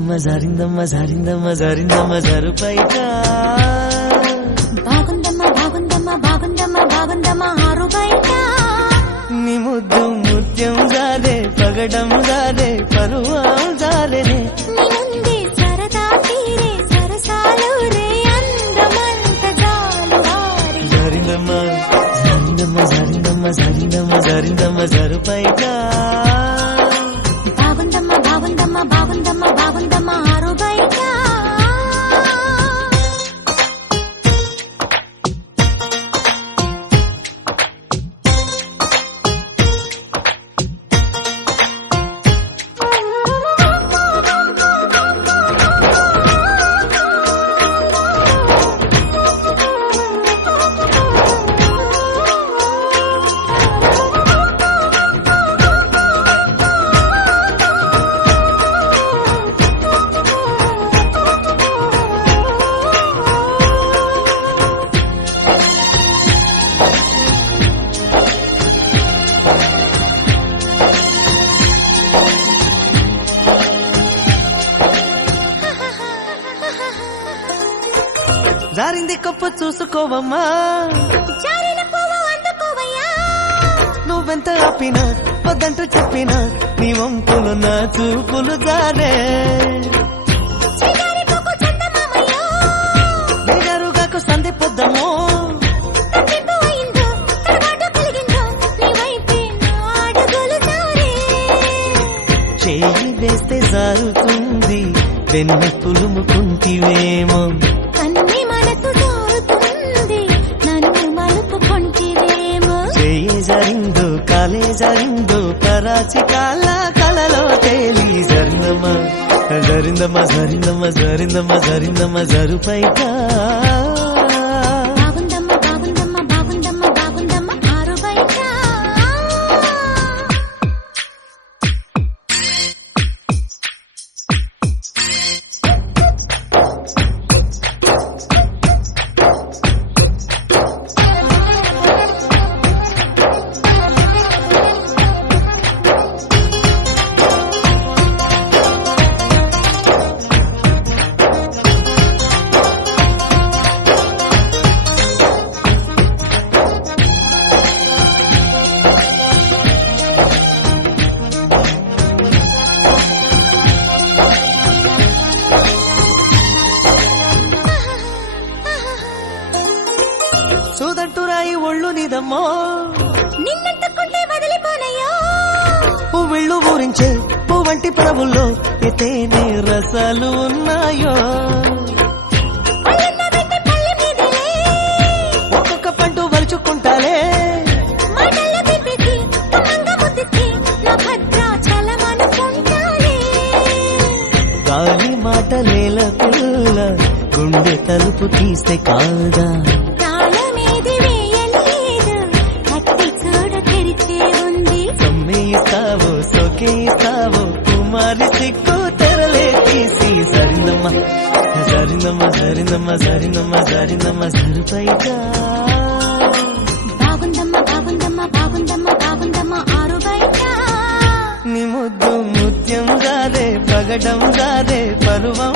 జారిందమ్మ జారిందమ్మ జారిందమ్మ జారిందమ్మ జరుపైగా బాగుందమ్మ బాగుందమ్మ బాగుందమ్మ బాగుందమ్మ ఆరు బయట నీ ముద్దు ముత్యం జారే పగడం జారే పరువం జారేనే నీ ముందే సరదా తీరే సరసాలు రే అందమంత జాలు వారి జారిందమ్మ జారిందమ్మ జారిందమ్మ జారిందమ్మ జారిందమ్మ జరుపైగా బాగుందమ్మ బాగుందమ్మ బాగుందమ్మ బాగుందమ్మ ఆరు బయట జారింది కప్పు చూసుకోవమ్మా జారిన పువ్వు అందుకోవయ్యా నువ్వెంత ఆపినా వద్దంటూ చెప్పినా నీ వంపులు నా చూపులు జారే చిగారి పువ్వు చందమామయ్యో వేగారుగాకు సంధి పొద్దమో తప్పిపు అయిందో తడబాటు కలిగిందో నీ వైపే నా అడుగులు జారే చేయి వేస్తే జారుతుంది వెన్న పులుముకుంటివేమో కన్ని మనసు జారుతుంది నన్ను మలుపుకొంటివేమో చేయి జారిందో కాలే జారిందో కరాచి కాల కలలో తేలి జరిందమ్మ జరిందమ్మ జరిందమ్మ జరిందమ్మ జరిందమ్మ జరుపైగా బాగుందమ్మ బాగుందమ్మ బాగుందమ్మ బాగుందమ్మ ఆరు బయట సూదంటురాయి ఒళ్ళు నిదమ్మో నిన్నెత్తుకుంటే వదిలిపోనయ్యో పువ్విళ్ళు ఊరించే పువ్వంటి ప్రభుల్లో ఎతేనే రసాలు ఉన్నాయో పల్లెన్న వెంట పల్లె మీదలే ఒక్కొక్క పండు వలుచుకుంటాలే మాటల్లో తిప్పితి కమ్మంగా ముద్దిచ్చి నా భద్రాచలమనుకుంటాలే గాలి మాటలేల పిల్ల గుండె తలుపు తీస్తే కాదా తాళమేది వేయలేదు కట్టి చూడ తెరిచే ఉంది సమ్మేస్తావో సొకేస్తావో కుమారి సిక్కు తెరలే తీసి జరిందమ్మ జరిందమ్మ జరిందమ్మ జరిందమ్మ జరిందమ్మ జరుపైగా బాగుందమ్మ బాగుందమ్మ బాగుందమ్మ బాగుందమ్మ ఆరు బయట నీ ముద్దు ముత్యం జారే పగడం జారే పరువం